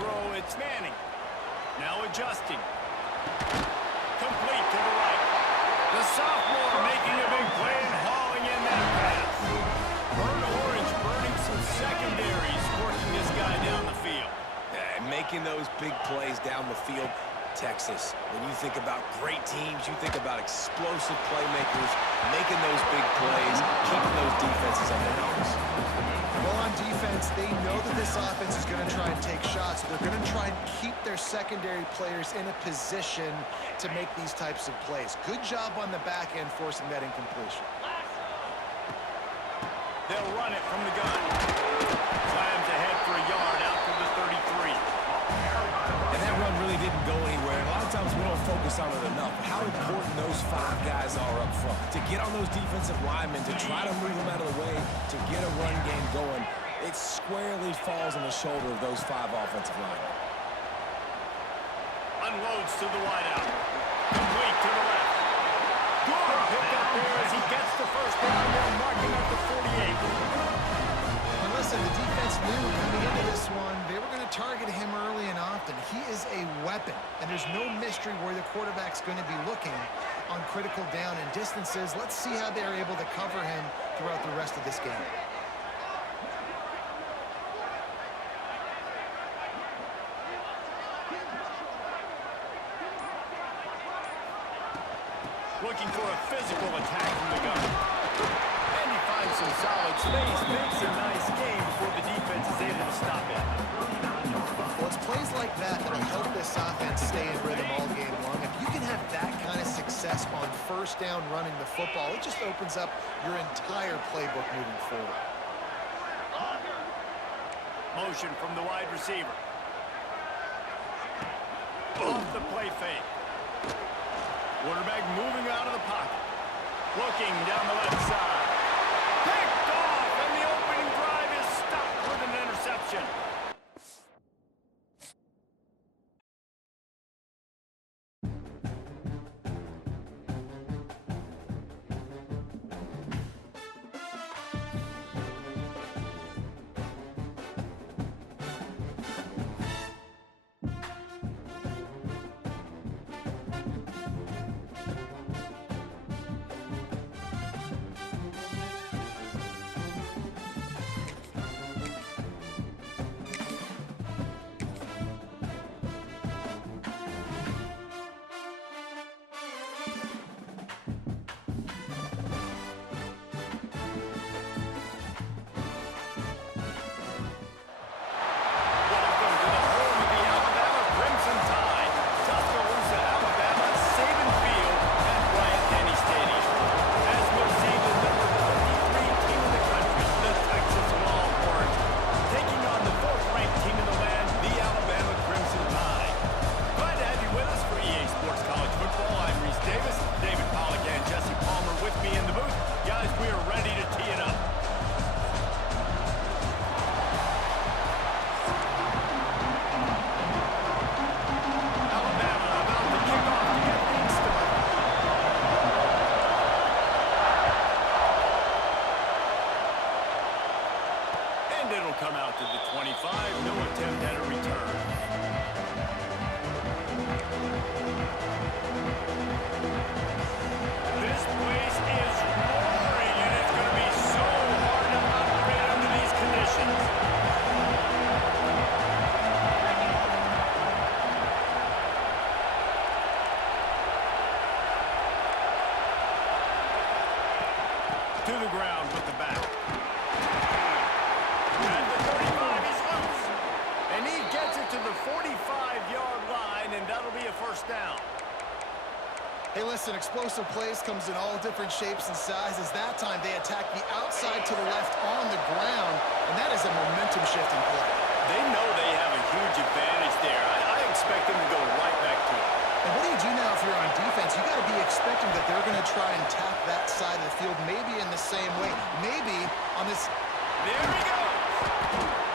throw. It's Manning. Now adjusting. Complete to the right. The sophomore making a big play and hauling in that pass. Burnt Orange burning some secondaries, working this guy down the field. Yeah, making those big plays down the field. Texas, when you think about great teams, you think about explosive playmakers, making those big plays, keeping those defenses on their nose. Well, on defense, they know that this offense is going to try and take shots. They're going to try and keep their secondary players in a position to make these types of plays. Good job on the back end forcing that incompletion. They'll run it from the gun. Slams ahead for a yard out to the 33. And that run really didn't go anywhere. And a lot of times we don't focus on it enough. How important those 5 guys are up front. To get on those defensive linemen, to try to move them out of the way, to get a run game going, it squarely falls on the shoulder of those 5 offensive linemen. Unloads to the wideout. Complete to the left. Good pick up there as he gets the first down there, marking up the 48. And listen, the defense knew coming into this one, they were going to target him early and often. He is a weapon, and there's no mystery where the quarterback's going to be looking on critical down and distances. Let's see how they're able to cover him throughout the rest of this game. Looking for a physical attack from the gun. And he finds some solid space, makes a nice game before the defense is able to stop it. Well, it's plays like that that'll help this offense stay in rhythm all game long. If you can have that kind of success on first down running the football, it just opens up your entire playbook moving forward. Motion from the wide receiver. Off the play fake. Quarterback moving out of the pocket. Looking down the left side. Picked off, and the opening drive is stopped with an interception. Come out to the 25, no attempt at a return. This place is roaring, and it's going to be so hard to operate under these conditions. To the ground with the back. To the 45-yard line, and that'll be a first down. Hey, listen, explosive plays comes in all different shapes and sizes. That time, they attack the outside to the left on the ground, and that is a momentum-shifting play. They know they have a huge advantage there. I expect them to go right back to it. And what do you do now if you're on defense? You got to be expecting that they're going to try and tap that side of the field, maybe in the same way, maybe on this. There he goes.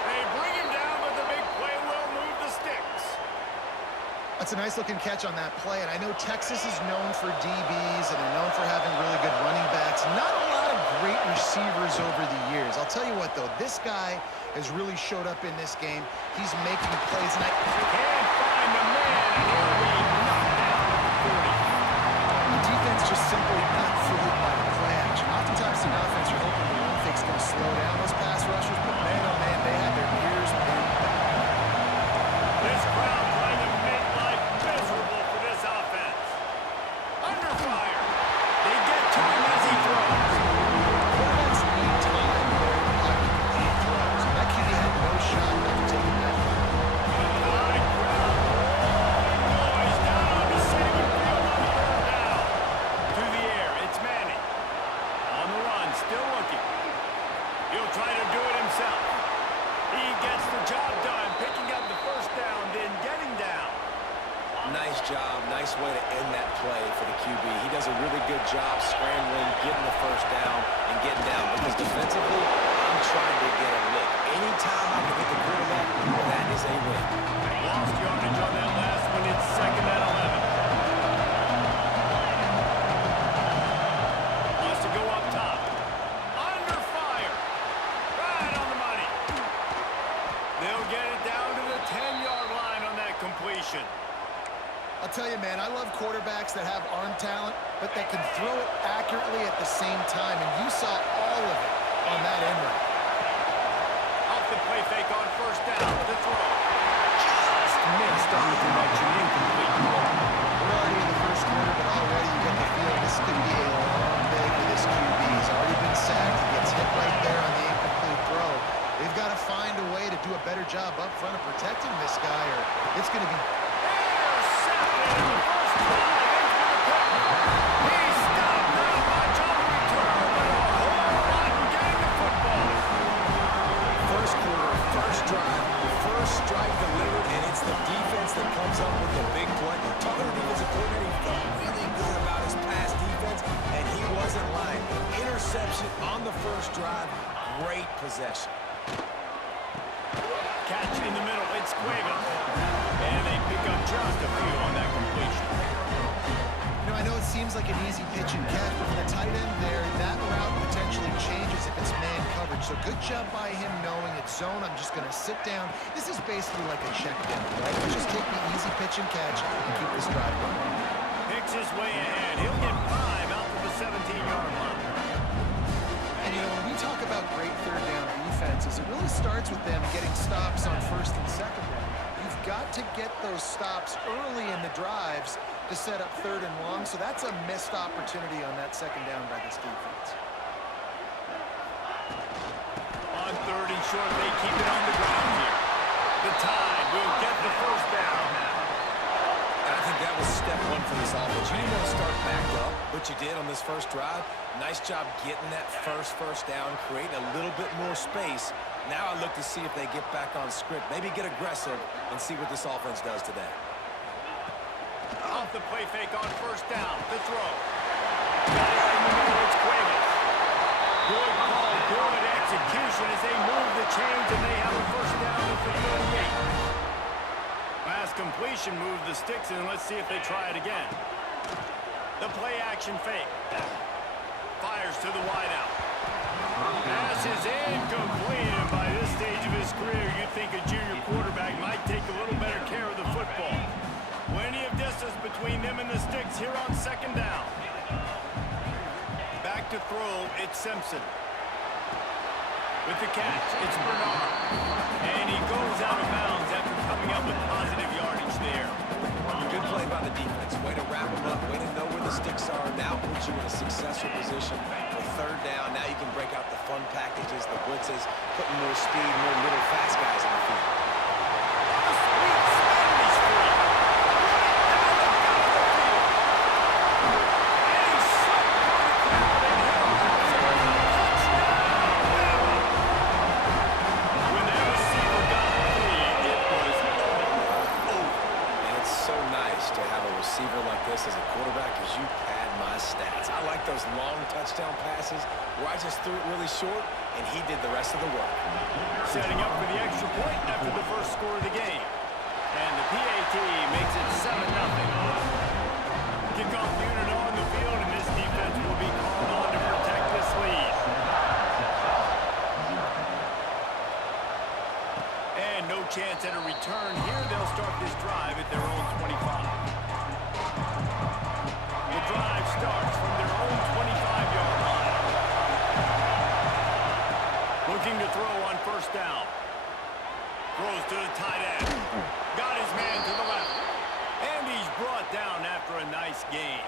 They bring him down, but the big play will move the sticks. That's a nice-looking catch on that play, and I know Texas is known for DBs, and they're known for having really good running backs. Not a lot of great receivers over the years. I'll tell you what, though, this guy has really showed up in this game. He's making plays, and Can't find the man, and he'll be knocked down at the defense just simply not fooled by the play action. Oftentimes, the offense, you're hoping the run fake's going to slow down those pass rushers, but man, oh man, they had their ears pinned back. 40. This crowd trying to make life miserable for this offense. Under fire. They get to him as he throws. Quarterbacks need time there in the pocket to complete throws. And that QB had no shot after taking that. High crowd. Noise down on the Saban field on third down. Through the air, it's Manning. On the run, still looking. He'll try to do it himself. He gets the job done, picking up the first down, then getting down. Nice job. Nice way to end that play for the QB. He does a really good job scrambling, getting the first down, and getting down. Because defensively, I'm trying to get a lick. Anytime I can hit the quarterback, that is a win. Lost yardage on that last one. It's 2nd and 11. Wants to go up top. Under fire. Right on the money. They'll get it down to the 10-yard line on that completion. I'll tell you, man, I love quarterbacks that have arm talent, but that can throw it accurately at the same time, and you saw all of it on that end route. Off the play fake on first down. The throw. Just missed on the direction. Incomplete. We're already in the first quarter, but already you get the feel this could be a long day for this QB. He's already been sacked. He gets hit right there on the incomplete throw. They've got to find a way to do a better job up front of protecting this guy, or it's going to be... First quarter, first drive, first strike delivered, and it's the defense that comes up with the big play. Talking to the defensive coordinator, he felt really good about his pass defense, and he wasn't lying. Interception on the first drive, great possession. Catch in the middle, it's Cuevas. And they pick up just a few on that completion. You know, I know it seems like an easy pitch and catch, but for the tight end there, that route potentially changes if it's man coverage. So good job by him knowing it's zone. I'm just going to sit down. This is basically like a check down, right? Let's just take the easy pitch and catch and keep this drive going. Picks his way ahead. He'll get 5 out to the 17-yard line. And, you know, when we talk about great third down defenses, it really starts with them getting stops on first and second down. You've got to get those stops early in the drives to set up third and long, so that's a missed opportunity on that second down by this defense. On third and short, they keep it on the ground here. The Tide will get the first down. And I think that was step one for this offense. You didn't want to start back up, but you did on this first drive. Nice job getting that first down, creating a little bit more space. Now I look to see if they get back on script, maybe get aggressive, and see what this offense does today. Off the play fake on first down. The throw. Got it in the middle. It's Cuevas. Good call, good execution as they move the chains, and they have a first down at the 38. Last completion moved the sticks, and let's see if they try it again. The play action fake. Fires to the wideout. Pass is incomplete, and by this stage of his career, you'd think a junior quarterback might take a little better care of the football. Plenty of distance between them and the sticks here on second down. Back to throw, it's Simpson. With the catch, it's Bernard. And he goes out of bounds after coming up with positive yardage there. Good play by the defense. Way to wrap them up, way to know where the sticks are. Now puts you in a successful position for third down. Now you can break out the fun packages, the blitzes, putting more speed, more little fast guys in the field. Receiver like this as a quarterback, as you pad my stats. I like those long touchdown passes where I just threw it really short and he did the rest of the work. Setting up for the extra point after the first score of the game. And the PAT makes it 7-0. Kickoff unit on the field, and this defense will be called on to protect this lead. at a return here. They'll start this drive at their own 25. The drive starts from their own 25-yard line. Looking to throw on first down. Throws to the tight end. Got his man to the left. And he's brought down after a nice gain.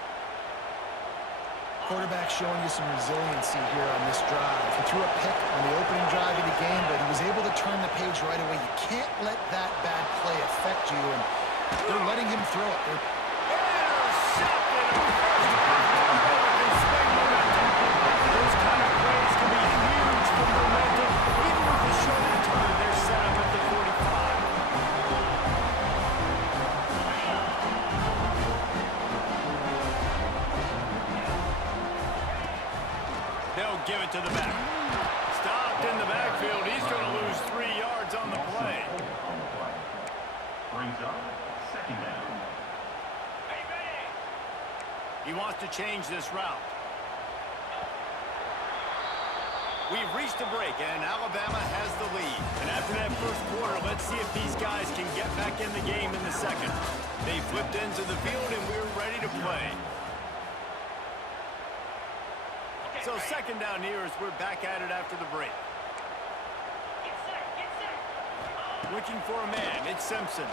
Quarterback showing you some resiliency here on this drive. He threw a pick on the opening drive of the game, but he was able to turn the page right away. You can't let that bad play affect you, and they're letting him throw it. Intercepted. Can swing momentum. Those kind of plays can be huge for momentum. Even with the short return, they're set up at the 45. They'll give it to the back. Stopped in the backfield. He's going to lose 3 yards on the play. Brings up second down. He wants to change this route. We've reached a break, and Alabama has the lead. And after that first quarter, let's see if these guys can get back in the game in the second. They flipped into the field, and we're ready to play. So second down here as we're back at it after the break. Looking for a man. It's Simpson.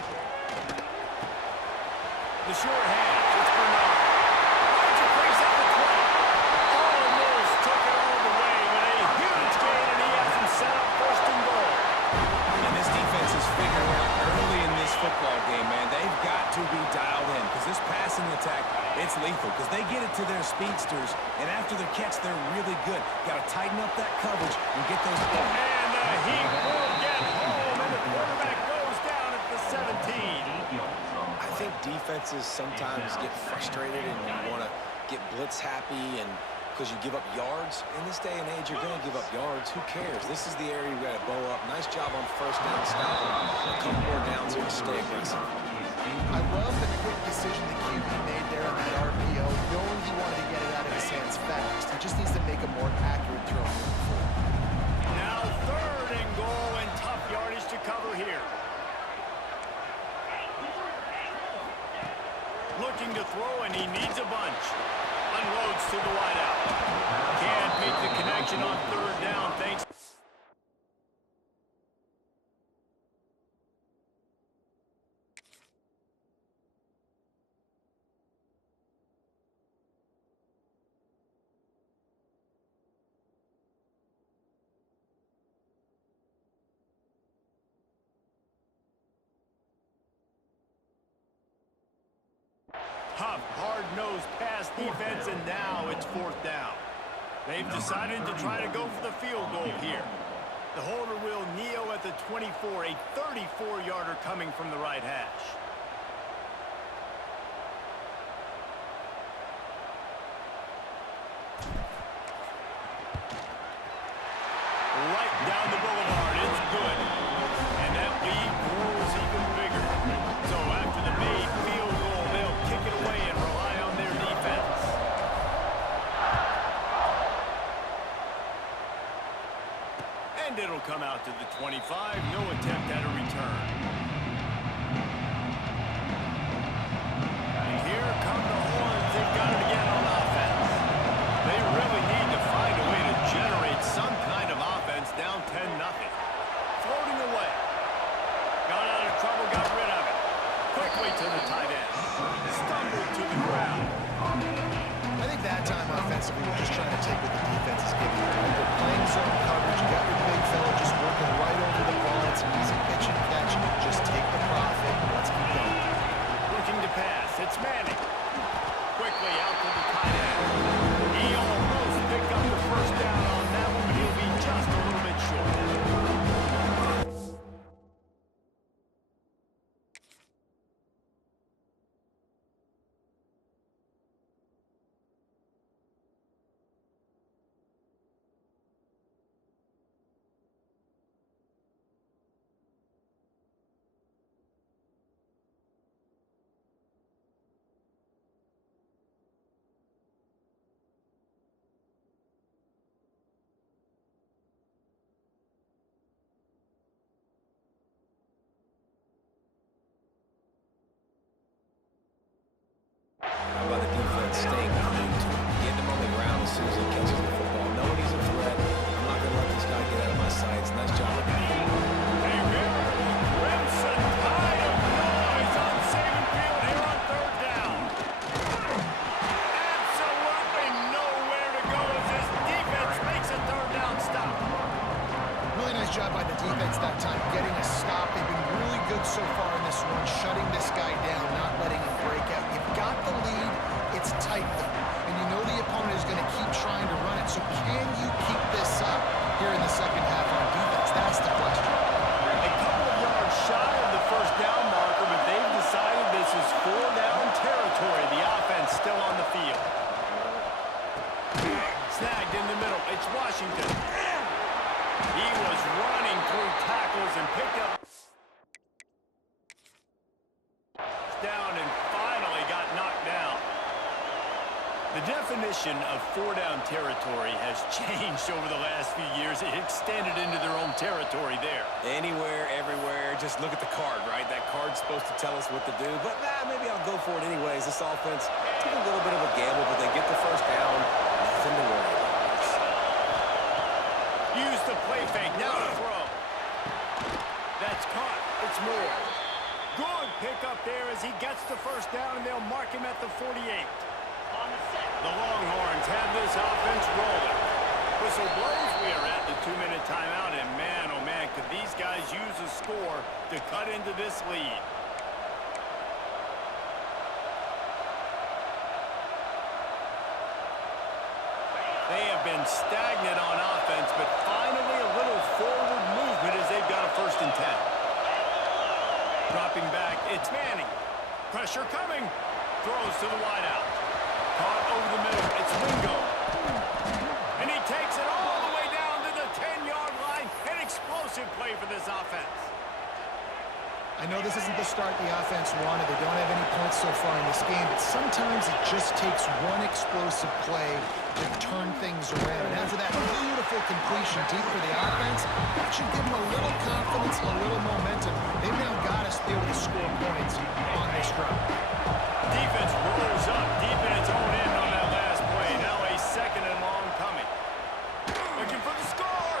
The short hand. It's Bernard. Finds a place at the 20. Almost took it all the way, but a huge gain, and he has him set up first and goal. And this defense is figuring out early in this football game, man. They've got to be dialed in because this passing attack, it's lethal because they get it to their speedsters, and after the catch, they're really good. Got to tighten up that coverage and get those balls. And the heat will get home, and the quarterback goes down at the 17. I think defenses sometimes get frustrated and you want to get blitz happy and because you give up yards. In this day and age, you're going to give up yards. Who cares? This is the area you got to bow up. Nice job on first down, stopping a couple more downs here to stay aggressive. I love the quick decision the QB made there on that RPO, knowing he wanted to get it out of his hands fast. He just needs to make a more accurate throw moving forward. Now third and goal, and tough yardage to cover here. Looking to throw, and he needs a bunch. Unloads to the wideout. Can't make the connection on third down, thanks. Tough, hard-nosed pass defense, and now it's fourth down. They've decided to try to go for the field goal here. The holder will kneel at the 24, a 34-yarder coming from the right hash. Right down the boulevard, it's good. And that lead grows even bigger. So after the made field goal, they'll kick it away and rely on their defense. And it'll come out to the 25. No attempt at a return. And here come the Horns. They've got it again on offense. They really need to find a way to generate some kind of offense down 10-0. Floating away. Got out of trouble, got rid of it. Quickly to the tight end. Stumbled to the ground. I think that time offensively, we're just trying to take what the defense is giving you. They're playing zone coverage. You got your big fella just working right over the ball. It's an easy pitch and catch. Just take the profit. Let's keep going. Looking to pass. It's Manning. Quickly out to the tight end. He almost picked up the first down on that one, but he'll be just a little bit short. shutting this guy down, not letting him break out. You've got the lead. It's tight, though. And you know the opponent is going to keep trying to run it. So can you keep this up here in the second half on defense? That's the question. A couple of yards shy of the first down marker, but they've decided this is 4-down territory. The offense still on the field. Snagged in the middle. It's Washington. He was running through tackles and picked up down and finally got knocked down. The definition of 4-down territory has changed over the last few years. It extended into their own territory there. Anywhere, everywhere, just look at the card, right? That card's supposed to tell us what to do, but maybe I'll go for it anyways. This offense took a little bit of a gamble, but they get the first down. Nothing to worry about. Use the play fake, now to throw. That's caught, it's Moore. Good pickup there as he gets the first down, and they'll mark him at the 48. The Longhorns have this offense rolling. Whistle blows, we are at the 2-minute timeout, and man, oh man, could these guys use a score to cut into this lead. They have been stagnant on offense, but finally a little forward movement as they've got a 1st and 10. Dropping back, it's Manning. Pressure coming. Throws to the wideout. Caught over the middle, it's Wingo. And he takes it all the way down to the 10-yard line. An explosive play for this offense. I know this isn't the start the offense wanted. They don't have any points so far in this game, but sometimes it just takes one explosive play to turn things around. And after that beautiful completion deep for the offense, that should give them a little confidence, a little momentum. They've now got us to be able to score points on this drive. Defense rolls up deep in its own end on that last play. Now a 2nd and long coming. Looking for the score.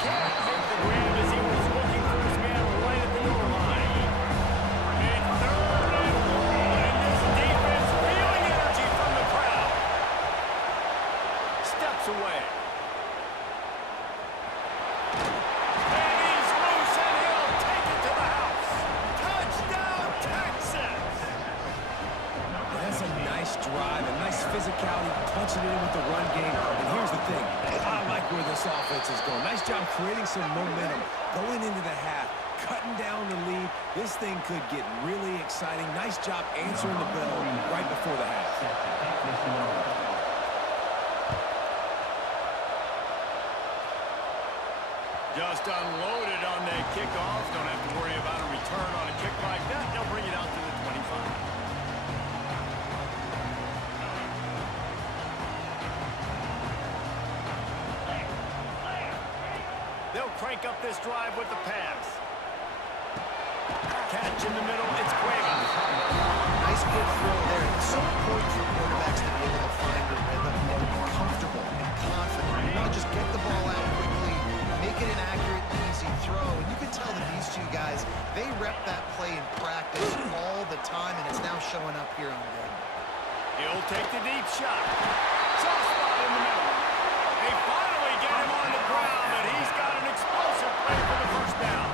Can't make the grab as he was looking for his man right at the goal line. A 3rd and 1, and this defense feeling energy from the crowd. Steps away. And he's loose, and he'll take it to the house. Touchdown, Texas! That's a nice drive, a nice physicality, punching it in with the run game. And here's the thing, I like where this offense is going. Nice job creating some momentum, going into the half, cutting down the lead. This thing could get really exciting. Nice job answering the bell right before the half. Just unloaded on that kickoff. Don't have to worry about a return on a kick like that. They'll bring it out to the 25. They'll crank up this drive with the pass. Catch in the middle, it's Cuevas. Nice good throw there. It's so important for quarterbacks to be able to find their rhythm and be comfortable and confident. You know, just get the ball out quickly, make it an accurate, easy throw. And you can tell that these two guys, they rep that play in practice all the time, and it's now showing up here on the game. He'll take the deep shot. Soft spot in the middle. They finally get him on the ground, and he's got an explosive play for the 1st down.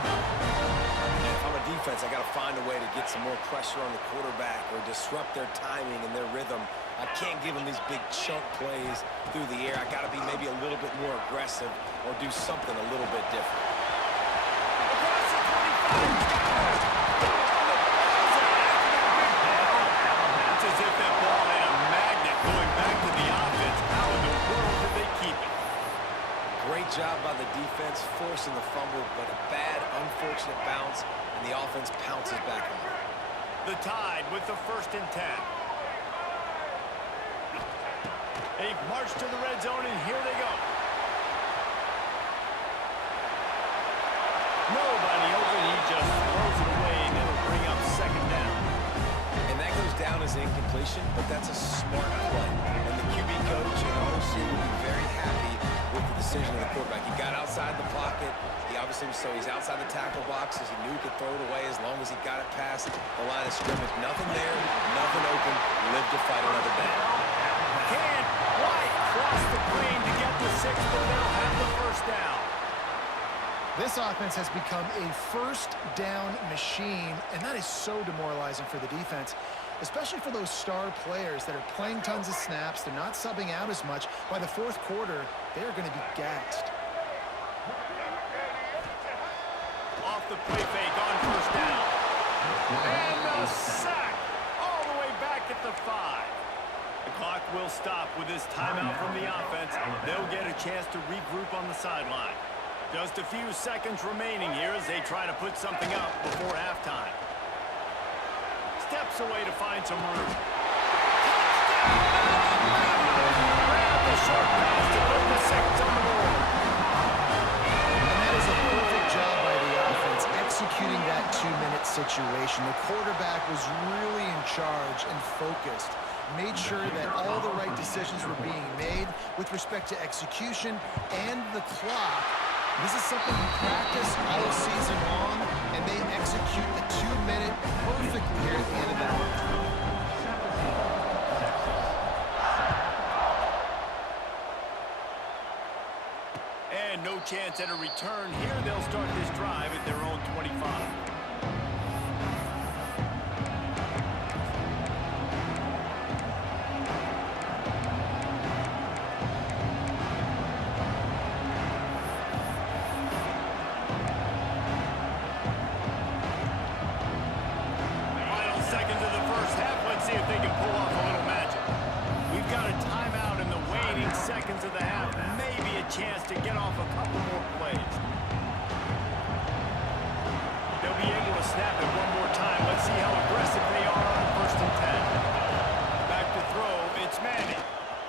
If I'm a defense, I got to find a way to get some more pressure on the quarterback or disrupt their timing and their rhythm. I can't give them these big chunk plays through the air. I got to be maybe a little bit more aggressive or do something a little bit different. Across the 25. It's as if that ball had a magnet going back to the offense. How in the world did they keep it? Great job by the defense, forcing the fumble, but a bad, unfortunate bounce, and the offense pounces back on it. The Tide with the 1st and 10. They've marched to the red zone, and here they go. Nobody open. He just throws it away, and it'll bring up 2nd down. And that goes down as incompletion, but that's a smart play. And the QB coach and OC will be very happy with the decision of the quarterback. He got outside the pocket. He obviously, so he's outside the tackle boxes. He knew he could throw it away as long as he got it past the line of scrimmage. Nothing there, nothing open. Live to fight another day. Can't quite cross the plane to get the 6, but they'll have the 1st down. This offense has become a first down machine, and that is so demoralizing for the defense, especially for those star players that are playing tons of snaps. They're not subbing out as much. By the fourth quarter, they are going to be gassed. Off the play fake on first down. And the sack all the way back at the 5. The clock will stop with this timeout from the offense. They'll get a chance to regroup on the sideline. Just a few seconds remaining here as they try to put something up before halftime. Steps away to find some room. Grab the short pass to put the 6 on the board. And that is a perfect job by the offense, executing that 2-minute situation. The quarterback was really in charge and focused. Made sure that all the right decisions were being made with respect to execution and the clock. This is something we practice all season long, and they execute the 2-minute perfectly here at the end of that. And no chance at a return here. They'll start this drive at their own 25. Chance to get off a couple more plays. They'll be able to snap it one more time. Let's see how aggressive they are on first and 10. Back to throw. It's Manning.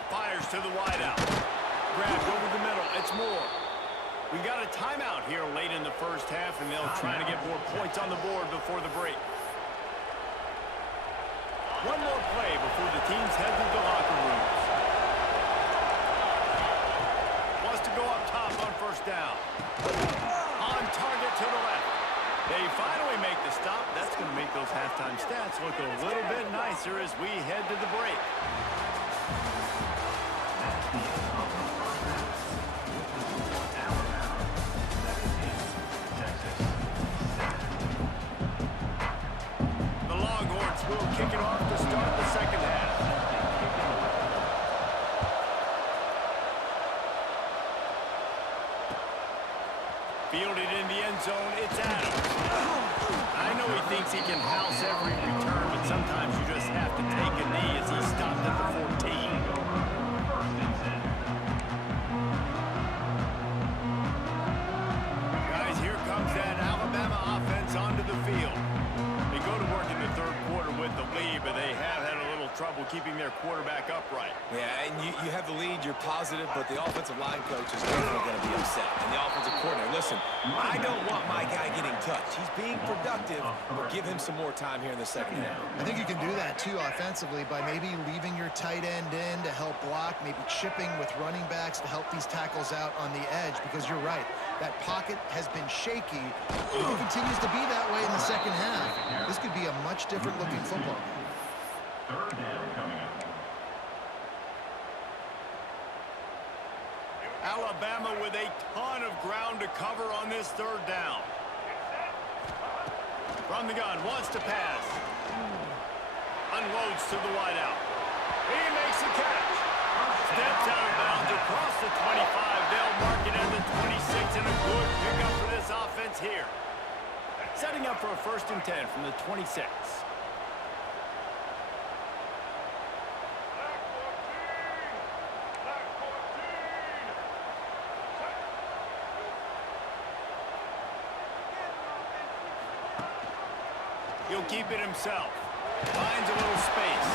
Fires to the wideout. Grabbed over the middle. It's Moore. We got a timeout here late in the first half, and they'll try to get more points on the board before the break. One more play before the teams head to the locker rooms. To go up top on first down. On target to the left. They finally make the stop. That's going to make those halftime stats look a little bit nicer as we head to the break. The Longhorns will kick it off to start the second half. Fielded in the end zone, it's Adams. I know he thinks he can house every return, but sometimes you just have to take a knee as he stopped at the 14. Guys, here comes that Alabama offense onto the field. They go to work in the third quarter with the lead, but they have had a little trouble keeping their quarterback upright. Yeah, and you have the lead, you're positive, but the offensive line coach is definitely going to be upset. And the offensive coordinator, listen, I don't want my guy getting touched. He's being productive, but give him some more time here in the second half. I think you can do that, too, offensively, by maybe leaving your tight end in to help block, maybe chipping with running backs to help these tackles out on the edge, because you're right. That pocket has been shaky. If it continues to be that way in the second half, this could be a much different-looking football game. Third down coming up. Alabama with a ton of ground to cover on this third down. From the gun, wants to pass. Unloads to the wideout. He makes a catch. Steps out of bounds across the 25. They'll mark it at the 26, and a good pickup for this offense here. Setting up for a first and 10 from the 26. He'll keep it himself. Finds a little space.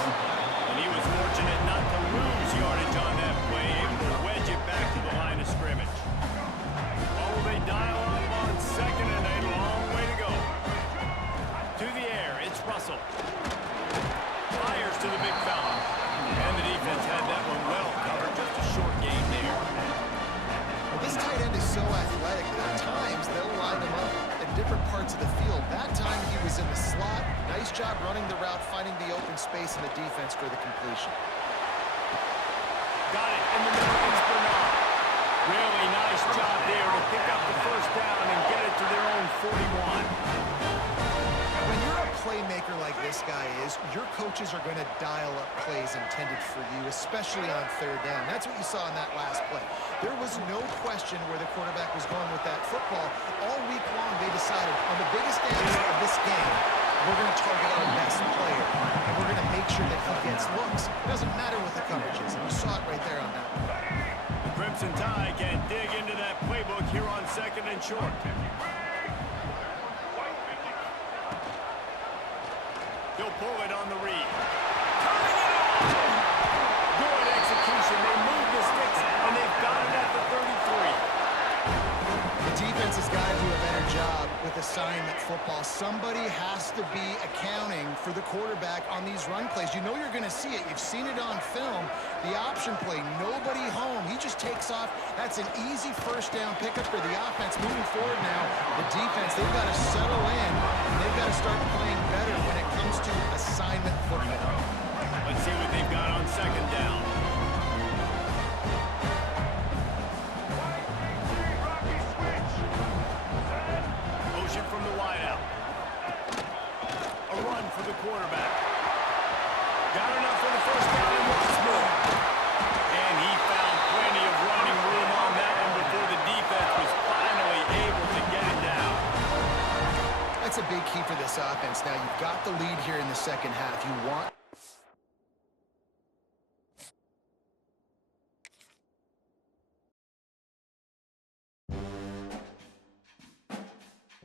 And he was fortunate not to lose yardage on that play, able to wedge it back to the line of scrimmage. Oh, they dial up on second, and a long way to go. To the air, it's Russell. Fires to the big fella. And the defense had that one well covered, just a short game there. Well, this tight end is so athletic that at times they'll line him up at different parts of the field. That time he was in the slot. Nice job running the route, finding the open space in the defense for the completion. Got it in the middle. It's Bernard. Really nice job there to pick up the first down and get it to their own 41. When you're a playmaker like this guy is, your coaches are going to dial up plays intended for you, especially on third down. That's what you saw in that last play. There was no question where the quarterback was going with that football. All week long, they decided on the biggest downs of this game, we're going to target our best player, and we're going to make sure that he gets looks. It doesn't matter what the coverage is, and you saw it right there on that one. The Crimson Tide can dig into that playbook here on 2nd and short. He'll pull it on the read. Turning it on! Good execution. They move the sticks, and they've got it at the 33. The defense has got to do a better job with assignment football. Somebody has to be accounting for the quarterback on these run plays. You know you're going to see it. You've seen it on film. The option play, nobody home. He just takes off. That's an easy first down pickup for the offense. Moving forward now, the defense, they've got to settle in. They've got to start playing better when it comes to assignment football. Let's see what they've got on 2nd down. Motion from the wideout. A run for the quarterback. Got enough for the first down and once more. And he found plenty of running room on that one before the defense was finally able to get it down. That's a big key for this offense. Now, you've got the lead here in the second half. You want